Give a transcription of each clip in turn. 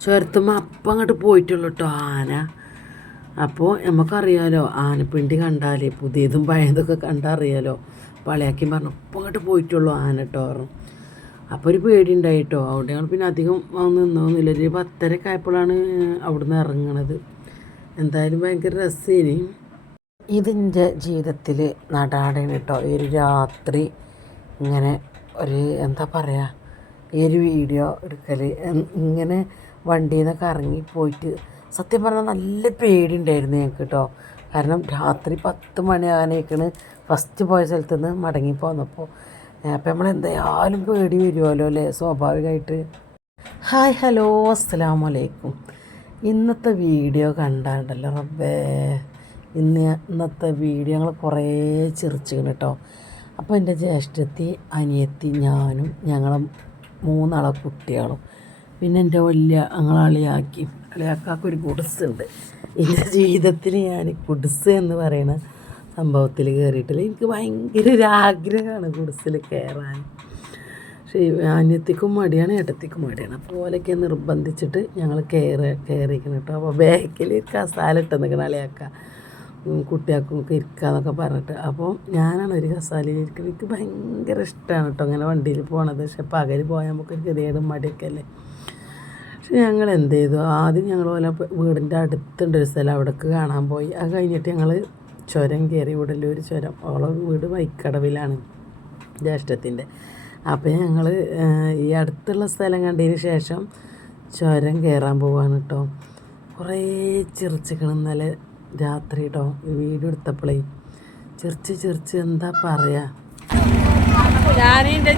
ചുരത്തുമ്പോൾ അപ്പം അങ്ങോട്ട് പോയിട്ടുള്ളൂ കേട്ടോ ആന. അപ്പോൾ നമുക്കറിയാലോ ആനപ്പിണ്ടി കണ്ടാൽ പുതിയതും പഴയതൊക്കെ കണ്ടാൽ അറിയാലോ പളയാക്കി പറഞ്ഞു ഇപ്പം അങ്ങോട്ട് പോയിട്ടുള്ളൂ ആന കേട്ടോ പറഞ്ഞു. അപ്പോൾ ഒരു പേടി ഉണ്ടായിട്ടോ അവിടെ ഞങ്ങൾ പിന്നെ അധികം നിന്നൊന്നുമില്ല. ഒരു പത്തരക്ക് ആയപ്പോഴാണ് അവിടുന്ന് ഇറങ്ങണത്. എന്തായാലും ഭയങ്കര രസേനി. ഇതിന്റെ ജീവിതത്തിൽ നടാടാണ് കേട്ടോ ഈ ഒരു രാത്രി ഇങ്ങനെ ഒരു എന്താ പറയുക ഈ ഒരു വീഡിയോ എടുക്കൽ ഇങ്ങനെ വണ്ടിയിൽ നിന്നൊക്കെ ഇറങ്ങി പോയിട്ട് സത്യം പറഞ്ഞാൽ നല്ല പേടിയുണ്ടായിരുന്നു ഞങ്ങൾക്ക് കേട്ടോ കാരണം രാത്രി പത്ത് മണിയാകാനേക്കാണ് ഫസ്റ്റ് പോയ സ്ഥലത്ത് നിന്ന് മടങ്ങി പോന്നപ്പോൾ അപ്പം നമ്മൾ എന്തായാലും പേടി വരുമല്ലോ അല്ലേ സ്വാഭാവികമായിട്ട് ഹായ് ഹലോ അസ്സലാമു അലൈക്കും ഇന്നത്തെ വീഡിയോ കണ്ടാണ്ടല്ലോ റബ്ബേ. ഇന്ന് ഇന്നത്തെ വീഡിയോ ഞങ്ങൾ കുറേ ചിരിച്ചിരുന്നു കേട്ടോ അപ്പോൾ എന്റെ ജ്യേഷ്ഠത്തി അനിയത്തി ഞാനും ഞങ്ങളും മൂന്നാളെ കുട്ടികളും. പിന്നെ എന്റെ വലിയ അങ്ങളാളിയാക്കി അളിയാക്കാക്ക് ഒരു കുടിസുണ്ട് എന്റെ ജീവിതത്തിൽ ഞാൻ കുടിസ് എന്ന് പറയുന്ന സംഭവത്തിൽ കയറിയിട്ടില്ല എനിക്ക് ഭയങ്കര ഒരു ആഗ്രഹമാണ് കുടിസിൽ കയറാൻ പക്ഷേ അനിയത്തിക്കും മടിയാണ് ഏട്ടത്തിക്കും മടിയാണ്. അപ്പോൾ ഓലൊക്കെ നിർബന്ധിച്ചിട്ട് ഞങ്ങൾ കയറി കയറിയിരിക്കണം കേട്ടോ. അപ്പോൾ ബാക്കിൽ കസാല ഇട്ട് നിൽക്കണം അളിയാക്ക കുട്ടികൾക്കും ഒക്കെ ഇരിക്കാന്നൊക്കെ പറഞ്ഞിട്ട്. അപ്പോൾ ഞാനാണ് ഒരു കസാലയിൽ ഇരിക്കുന്നത് എനിക്ക് ഭയങ്കര ഇഷ്ടമാണ് കേട്ടോ അങ്ങനെ വണ്ടിയിൽ പോകണത് പക്ഷെ പകൽ പോയാൽ നമുക്കൊരു ഗതികേടും മടിയൊക്കെ അല്ലേ? പക്ഷെ ഞങ്ങൾ എന്ത് ചെയ്തു? ആദ്യം ഞങ്ങൾ പോലെ വീടിന്റെ അടുത്തുണ്ട് ഒരു സ്ഥലം അവിടേക്ക് കാണാൻ പോയി. അത് കഴിഞ്ഞിട്ട് ഞങ്ങൾ ചുരം കയറി ഉടലൂർ ചുരം. ഓളെ വീട് വൈക്കടവിലാണ് ജ്യേഷ്ഠത്തിന്റെ. അപ്പോൾ ഞങ്ങൾ ഈ അടുത്തുള്ള സ്ഥലം കണ്ടതിന് ശേഷം ചുരം കയറാൻ പോവാണ് കേട്ടോ കുറേ ചിരിച്ചിക്കണം ഇന്നലെ രാത്രി കേട്ടോ ഈ വീഡിയോ എടുത്തപ്പോഴേ ചിറിച്ച് ചിറിച്ച് എന്താ പറയുക ഞാൻ എന്റെ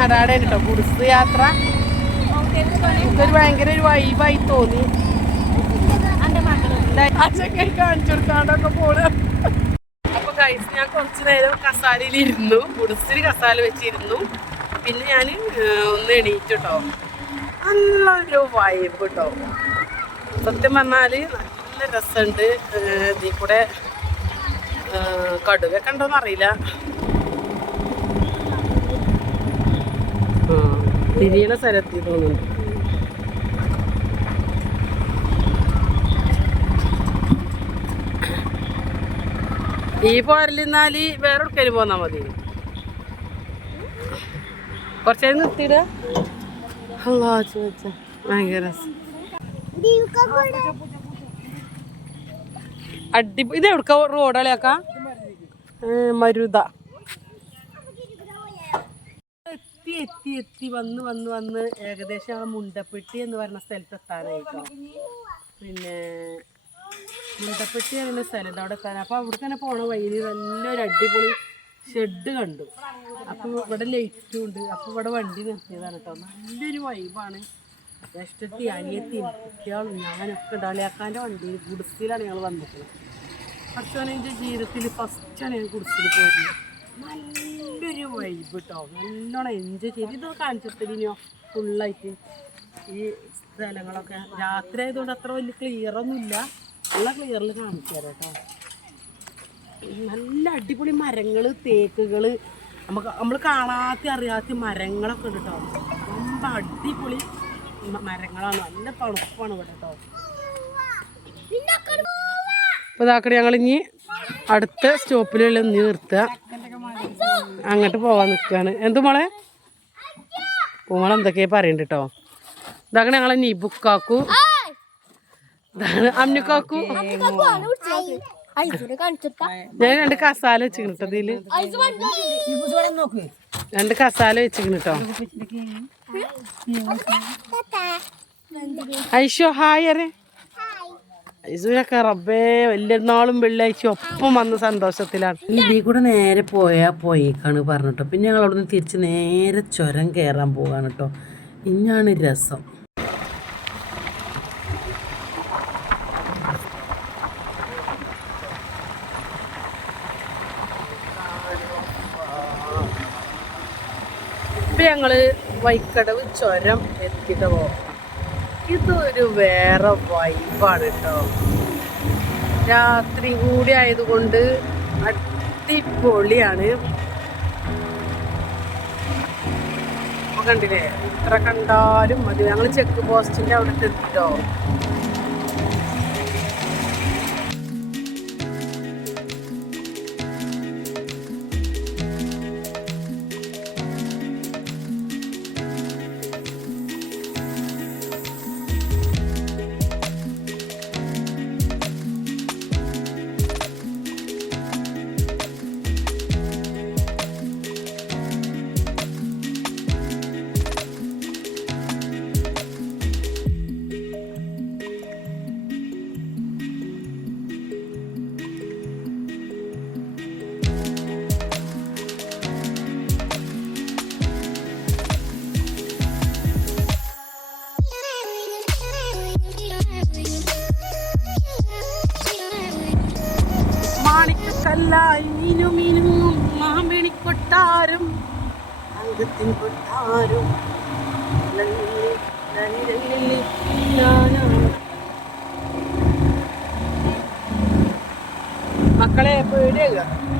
നടാടെ കേട്ടോ കുടിസ് യാത്ര? എനിക്കൊരു ഭയങ്കര ഒരു വൈബായി തോന്നി. അച്ഛൻ കാണിച്ചു കൊടുക്കാണ്ടൊക്കെ പോണ. അപ്പൊ കൈസ് ഞാൻ കുറച്ചു നേരം കസാലയിൽ ഇരുന്നു കുടിസിൽ കസാല വെച്ചിരുന്നു. പിന്നെ ഞാൻ ഒന്ന് എണീറ്റു കേട്ടോ നല്ലൊരു വൈബ് കേട്ടോ സത്യം പറഞ്ഞാൽ നല്ല രസമുണ്ട് ഇതിൽ കൂടെ കടുവ കണ്ടോന്ന് അറിയില്ല. തിരിയണ സ്ഥലത്തി തോന്നുന്നുണ്ട് ഈ പോരലിന്നാൽ വേറെ എവിടേക്കാലും പോന്നാ മതി. ഭയങ്കര രസം. അടി ഇത് എവിടുക്ക റോഡാളിയാക്ക മരുത. എത്തി എത്തി എത്തി. വന്ന് വന്ന് വന്ന്. ഏകദേശം മുണ്ടപ്പെട്ടി എന്ന് പറയുന്ന സ്ഥലത്ത് എത്താനായിട്ടോ. പിന്നെ മുണ്ടപ്പെട്ടി പറയുന്ന സ്ഥലമുണ്ട് അവിടെ എത്താൻ അപ്പോൾ അവിടെ തന്നെ പോണ വഴിയിൽ നല്ലൊരു അടിപൊളി ഷെഡ് കണ്ടു. അപ്പോൾ ഇവിടെ ലൈറ്റും ഉണ്ട്. അപ്പോൾ ഇവിടെ വണ്ടി നിർത്തിയതാണ് കേട്ടോ. നല്ലൊരു വൈബാണ് ജ്യേഷ്ഠത്തി അനിയത്തിയും കുട്ടികളും ഞാനൊക്കെ ഡാലിയാക്കാന്റെ വണ്ടിയിൽ ഗുഡ്സിലാണ് ഞങ്ങൾ വന്നിട്ടുള്ളത്. പക്ഷേ എന്റെ ജീവിതത്തിൽ ഫസ്റ്റാണ് ഞാൻ ഗുഡ്സിൽ പോയിരുന്നത്. നല്ലൊരു വൈബ് കേട്ടോ. നല്ലോണം എൻജോയ് ചെയ്ത്. ഇത് കാണിച്ചിട്ടിനോ ഫുള്ളായിട്ട് ഈ സ്ഥലങ്ങളൊക്കെ. രാത്രി ആയതുകൊണ്ട് അത്ര വലിയ ക്ലിയർ ഒന്നുമില്ല നല്ല ക്ലിയറിൽ കാണിച്ചു തരാം കേട്ടോ നല്ല അടിപൊളി മരങ്ങൾ തേക്കുകൾ നമുക്ക് നമ്മൾ കാണാത്ത അറിയാത്ത മരങ്ങളൊക്കെ ഉണ്ട് കേട്ടോ ரொம்ப അടിപൊളി മ- മരങ്ങളാണ് നല്ല തണുപ്പാണ് ഇവിടെ കേട്ടോ അപ്പോൾ ഇതാക്കടെ ഞങ്ങൾ ഇനി അടുത്ത സ്റ്റോപ്പിലുള്ള നീ നിർത്തുക അങ്ങോട്ട് പോവാൻ നിൽക്കുകയാണ് എന്തു മോളെ പൂമോളെ എന്തൊക്കെയാ പറയണ്ട കേട്ടോ ഇതാക്കണ ഞങ്ങളെ നീബുക്കാക്കു ഇതാണ് കാക്കു ഞാൻ രണ്ട് കസാല വെച്ചിട്ടുണ്ട് ഇതിൽ. രണ്ട് കസാല വെച്ചിട്ടുണ്ട് കേട്ടോ ഐഷോ ഹായ് അറേ. ഐസുവിനൊക്കെ റബ്ബേ വലിയ നാളും വെള്ളിയാഴ്ച ഒപ്പം വന്ന സന്തോഷത്തിലാണ്. ഇതിൽ കൂടെ നേരെ പോയാ പോയേക്കാണ് പറഞ്ഞിട്ടോ. പിന്നെ ഞങ്ങൾ അവിടുന്ന് തിരിച്ച് നേരെ ചുരം കയറാൻ പോവാണ് കേട്ടോ. ഇഞ്ഞാണ് രസം. ഇപ്പം ഞങ്ങൾ വൈക്കടവ് ചുരം എത്തിയിട്ട് ഇതൊരു വേറെ വൈബാണ് കേട്ടോ രാത്രി കൂടി ആയതുകൊണ്ട് അടിപൊളിയാണ്. കണ്ടില്ലേ? എത്ര കണ്ടാലും മതി. ഞങ്ങൾ ചെക്ക് പോസ്റ്റിന്റെ അവിടെ എത്തിട്ടോ. മാണിക്കല്ലായി മീനും മീനും മാമ്പിണി കൊട്ടാരും അംഗത്തിൻ കൊട്ടാരും മക്കളെ പേടിയാകുക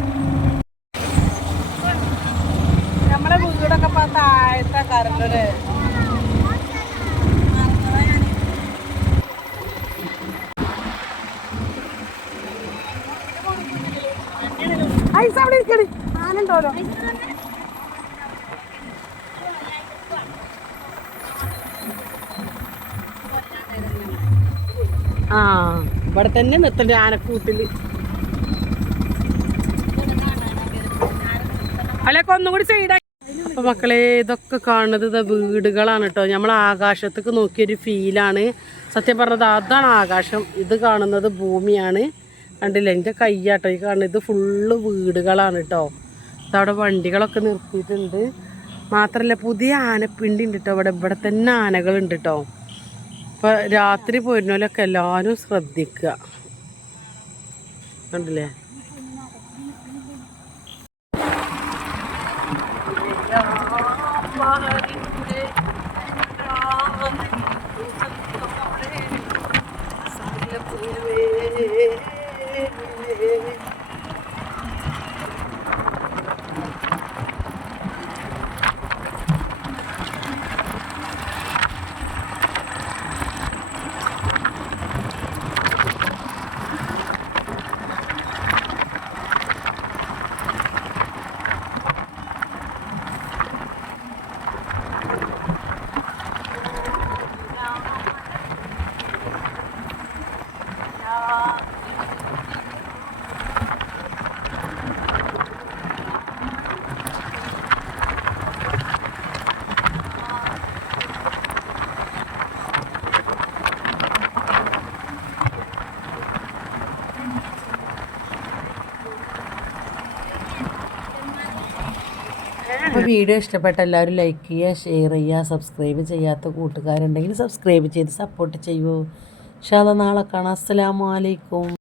ഇരിക്കണ് ആ ഇവിടെ തന്നെ നിർത്തണ്ട ആനക്കൂട്ടിൽ. അല്ലൊക്കെ ഒന്നും കൂടി സൈഡായി അപ്പൊ മക്കളെ ഇതൊക്കെ കാണുന്നത് വീടുകളാണ് കേട്ടോ നമ്മൾ ആകാശത്തേക്ക് നോക്കിയൊരു ഫീലാണ് സത്യം പറഞ്ഞത് അതാണ് ആകാശം. ഇത് കാണുന്നത് ഭൂമിയാണ്. കണ്ടില്ല? എന്റെ കയ്യാട്ടോ. ഈ കാണുന്നത് ഇത് ഫുള്ള് വീടുകളാണ് കേട്ടോ ഇതവിടെ വണ്ടികളൊക്കെ നിർത്തിയിട്ടുണ്ട്. മാത്രമല്ല പുതിയ ആനപ്പിണ്ടി ഉണ്ട് കേട്ടോ ഇവിടെ ഇവിടെ തന്നെ ആനകളുണ്ട് കേട്ടോ ഇപ്പൊ രാത്രി പോരുന്നോലൊക്കെ എല്ലാവരും ശ്രദ്ധിക്കുക. കണ്ടില്ലേ? അപ്പോൾ വീഡിയോ ഇഷ്ടപ്പെട്ട എല്ലാവരും ലൈക്ക് ചെയ്യുക ഷെയർ ചെയ്യുക സബ്സ്ക്രൈബ് ചെയ്യാത്ത കൂട്ടുകാരുണ്ടെങ്കിൽ സബ്സ്ക്രൈബ് ചെയ്ത് സപ്പോർട്ട് ചെയ്യൂ. ഇൻഷാ അല്ലാ നാളെ കാണാം. അസ്സലാമു അലൈക്കും.